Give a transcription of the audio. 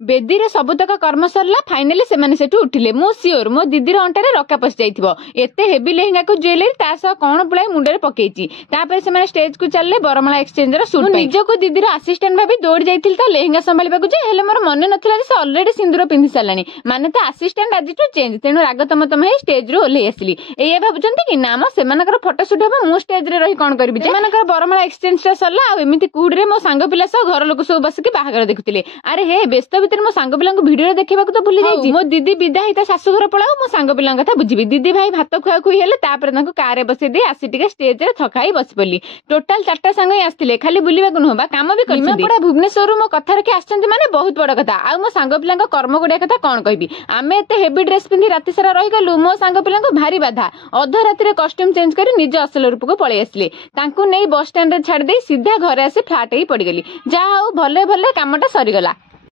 बेदी रे सबुतक कर्म सरला फाइनाली सेमाने सेठू उठिले मु सियोर मो दीदीर अंटारे रक्का पसि जाइथिबो एते हेवी लेहेंगा को ज्वेलरी ता सह कोन पुळाय मुंडरे पकेइची तापर सेमाने स्टेज को चलले बरमला एक्सचेंज रो शूट निज को दीदीर असिस्टेंट भाबी दौड़ी जाइथिल ता लेहेंगा संभाळिबा को जे हेले मोर मन नथिला जे से ऑलरेडी सिंदूर पिंधि सालानी माने ता असिस्टेंट आज टू चेंज तेनु रागतम तम हे स्टेज रो ओले आसली एया भाबुचंती कि नाम सेमानकर फोटो शूट हबो मु स्टेज रे रही कोन करबी सेमानकर बरमला एक्सचेंज ता सरला आ एमिति कूड रे मो सांग पिला सह घर लोक सब बस के बाहागर देखुतिले अरे हे व्यस्त भीतर मो सांग पिला वीडियो देखा तो भूली जाइए मो दीदी विदा हिता शाशुघर पलाओ मो सांग पिला कथा बुझी दीदी भाई भात खुआ खुई हेले कार बसई दे आसी टिके स्टेज रे थकाई बस पड़ी टोटाल 4टा सांग आसते खाली बुलवा नुहबा कम भी कर भुवनेश्वर मो कथा रखी आसछन्ती माने बहुत बड़ कथा आ मो सांग पिला कर्म गुड़िया कथा कौन कहबी आमे एते हेवी ड्रेस पिंधि राति सारा रही गलु मो सांग पिला भारी बाधा अध राति कस्ट्यूम चेंज कर निज असल रूप को पलि आसले तांकु नहीं बस स्टैंड रे छाड़ दे सीधा घरे आसी फ्लाट ही पड़गली जहा भले भले कामटा सरीगला।